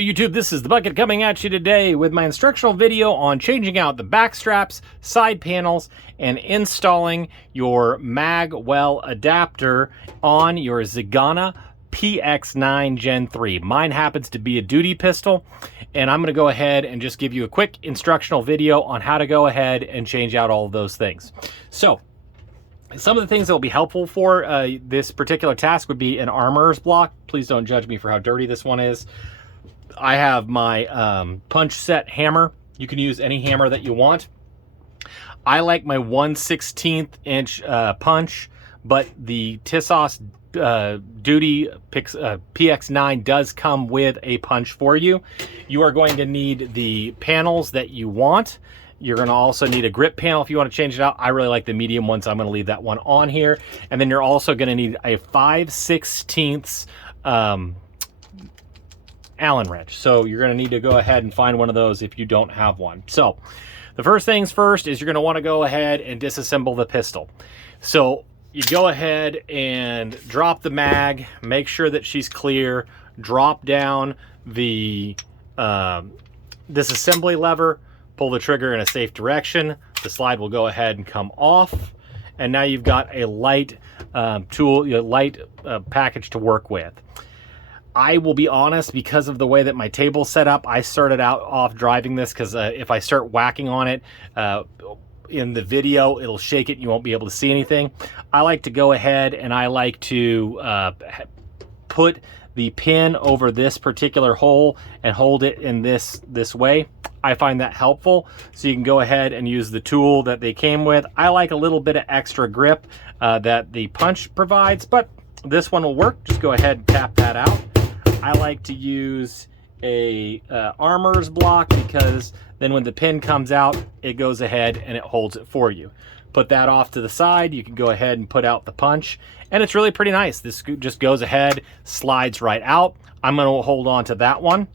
YouTube, this is the Bucket coming at you today with my instructional video on changing out the back straps, side panels, and installing your mag well adapter on your Zigana PX9 Gen 3. Mine happens to be a duty pistol, and I'm going to go ahead and just give you a quick instructional video on how to go ahead and change out all of those things. So, some of the things that will be helpful for this particular task would be an armorer's block. Please don't judge me for how dirty this one is. I have my punch set hammer. You can use any hammer that you want. I like my 1/16 inch punch, but the Tisas Duty PX9 does come with a punch for you. You are going to need the panels that you want. You're going to also need a grip panel if you want to change it out. I really like the medium one, so I'm going to leave that one on here. And then you're also going to need a 5/16 Allen wrench. So you're going to need to go ahead and find one of those if you don't have one. So the first things first is you're going to want to go ahead and disassemble the pistol. So you go ahead and drop the mag, make sure that she's clear, drop down the disassembly lever, pull the trigger in a safe direction. The slide will go ahead and come off. And now you've got a light package to work with. I will be honest, because of the way that my table's set up, I started out off driving this because if I start whacking on it in the video, it'll shake it and you won't be able to see anything. I like to go ahead and I like to put the pin over this particular hole and hold it in this way. I find that helpful, so you can go ahead and use the tool that they came with. I like a little bit of extra grip that the punch provides, but this one will work. Just go ahead and tap that out. I like to use a armorer's block because then when the pin comes out, it goes ahead and it holds it for you. Put that off to the side. You can go ahead and put out the punch, and it's really pretty nice. This just goes ahead, slides right out. I'm going to hold on to that one.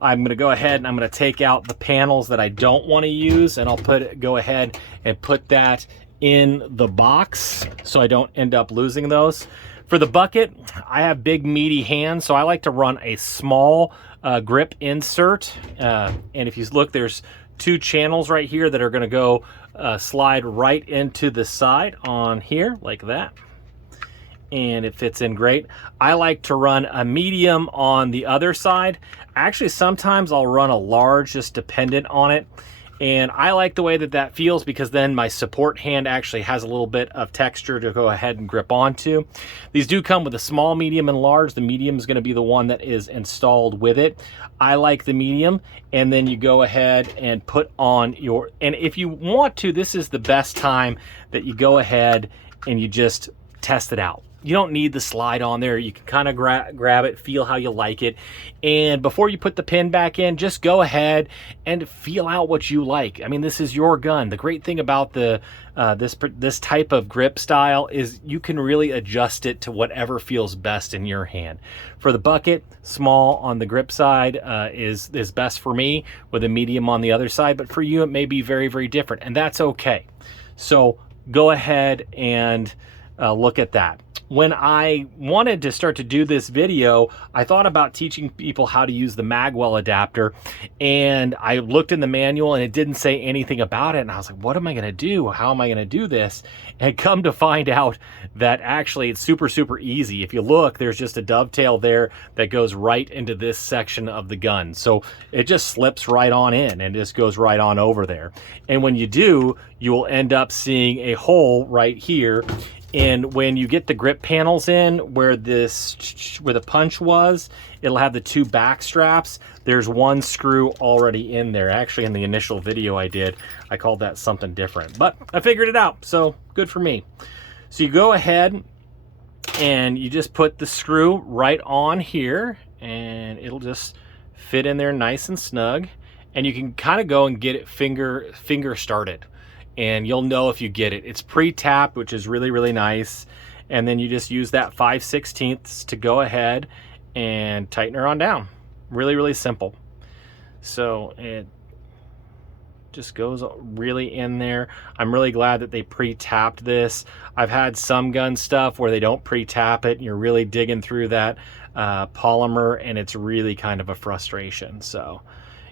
I'm going to go ahead and I'm going to take out the panels that I don't want to use, and I'll go ahead and put that in the box so I don't end up losing those. For the bucket, I have big meaty hands, so I like to run a small grip insert. And if you look, there's two channels right here that are going to go slide right into the side on here like that. And it fits in great. I like to run a medium on the other side. Actually, sometimes I'll run a large, just dependent on it. And I like the way that that feels because then my support hand actually has a little bit of texture to go ahead and grip onto. These do come with a small, medium, and large. The medium is going to be the one that is installed with it. I like the medium, and then you go ahead and put on your, and if you want to, this is the best time that you go ahead and you just test it out. You don't need the slide on there. You can kind of grab it, feel how you like it. And before you put the pin back in, just go ahead and feel out what you like. I mean, this is your gun. The great thing about the this type of grip style is you can really adjust it to whatever feels best in your hand. For the bucket, small on the grip side is best for me, with a medium on the other side. But for you, it may be very, very different, and that's okay. So go ahead and look at that. When I wanted to start to do this video, I thought about teaching people how to use the magwell adapter, and I looked in the manual and it didn't say anything about it, and I was like, what am I going to do? How am I going to do this? And come to find out that actually it's super, super easy. If you look, there's just a dovetail there that goes right into this section of the gun. So it just slips right on in and just goes right on over there. And when you do, you will end up seeing a hole right here. And when you get the grip panels in where the punch was, it'll have the two back straps. There's one screw already in there. Actually, in the initial video I did, I called that something different, but I figured it out, so good for me. So you go ahead and you just put the screw right on here, and it'll just fit in there nice and snug. And you can kind of go and get it finger started, and you'll know if you get it. It's pre-tapped, which is really, really nice. And then you just use that 5/16 to go ahead and tighten her on down. Really, really simple. So it just goes really in there. I'm really glad that they pre-tapped this. I've had some gun stuff where they don't pre-tap it and you're really digging through that polymer, and it's really kind of a frustration. So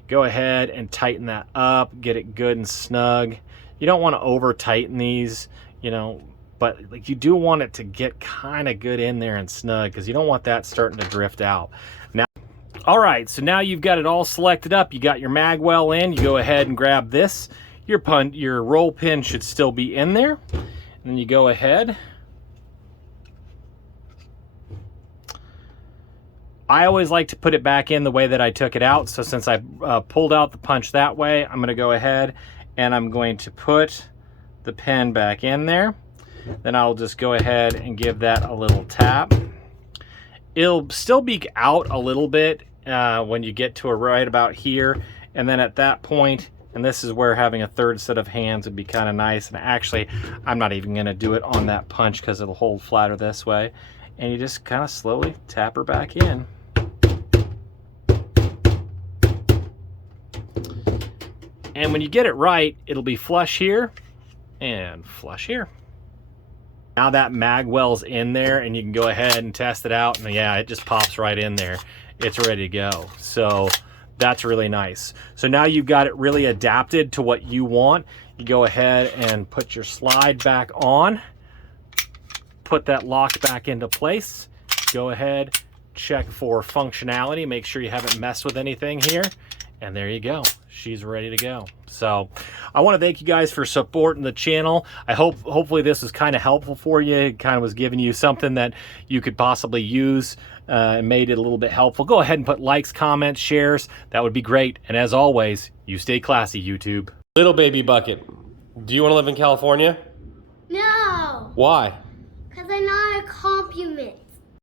go ahead and tighten that up, get it good and snug. You don't want to over tighten these, you know, but like you do want it to get kind of good in there and snug, because you don't want that starting to drift out. Now, all right, so now you've got it all selected up. You got your mag well in. You go ahead and grab this. Your roll pin should still be in there. And then you go ahead. I always like to put it back in the way that I took it out. So since I pulled out the punch that way, I'm going to go ahead and I'm going to put the pin back in there. Then I'll just go ahead and give that a little tap. It'll still be out a little bit when you get to right about here. And then at that point, and this is where having a third set of hands would be kind of nice. And actually, I'm not even going to do it on that punch because it'll hold flatter this way. And you just kind of slowly tap her back in. And when you get it right, it'll be flush here and flush here. Now that mag well's in there, and you can go ahead and test it out, and yeah, it just pops right in there. It's ready to go. So that's really nice. So now you've got it really adapted to what you want. You go ahead and put your slide back on, put that lock back into place. Go ahead, check for functionality, make sure you haven't messed with anything here, and there you go. She's ready to go. So I want to thank you guys for supporting the channel. I hopefully this was kind of helpful for you. It kind of was giving you something that you could possibly use and made it a little bit helpful. Go ahead and put likes, comments, shares. That would be great. And as always, you stay classy, YouTube. Little baby bucket, do you want to live in California? No. Why? Because I'm not a compliment.